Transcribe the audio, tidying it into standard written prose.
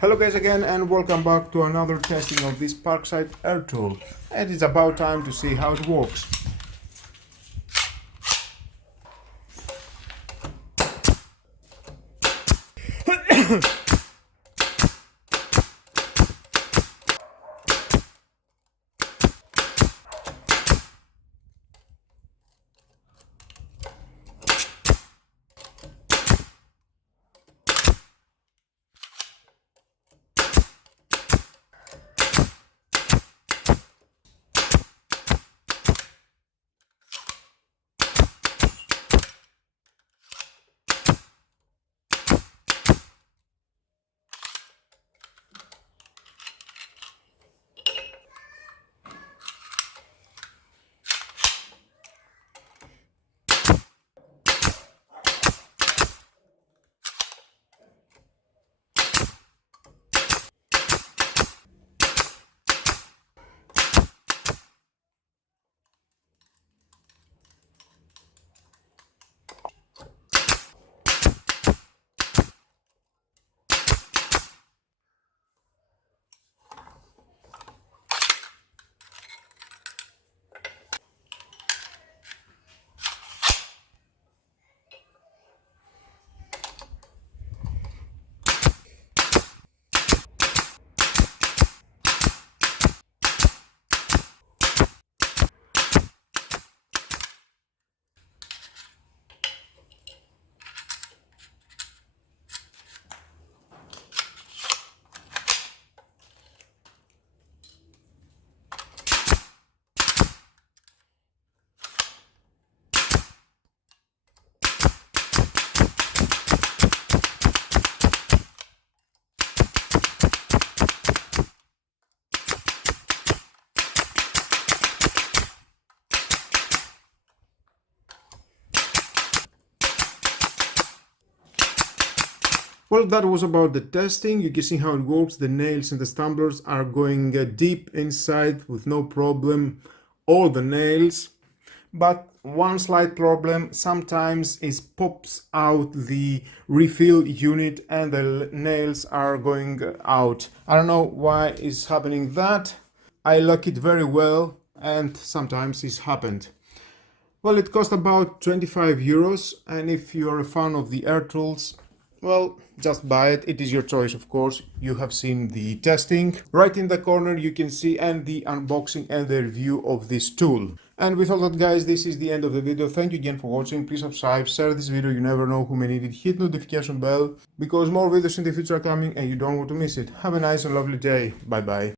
Hello guys again and welcome back to another testing of this Parkside air tool, and it's about time to see how it works. Well, that was about the testing. You can see how it works. The nails and the stumblers are going deep inside with no problem, all the nails. But one slight problem sometimes is pops out the refill unit and the nails are going out. I don't know why is happening that. I lock it very well and sometimes it's happened. Well, it cost about 25 euros, and if you're a fan of the air tools, well, just buy it. It is your choice, of course. You have seen the testing. Right in the corner you can see and the unboxing and the review of this tool. And with all that, guys, this is the end of the video. Thank you again for watching. Please subscribe, share this video. You never know who may need it. Hit notification bell because more videos in the future are coming and you don't want to miss it. Have a nice and lovely day. Bye bye.